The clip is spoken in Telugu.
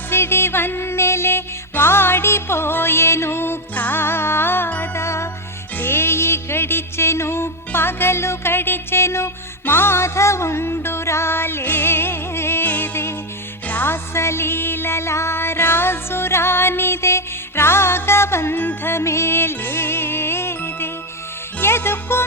వాసిడి వన్నెలే వాడిపోయెను కాదా. రేయి గడిచెను పగలు గడిచెను మాధవుండు రాలేదే. రాసలీలల రాజు రానిదే రాగబంధమే లేదే. ఎదుకు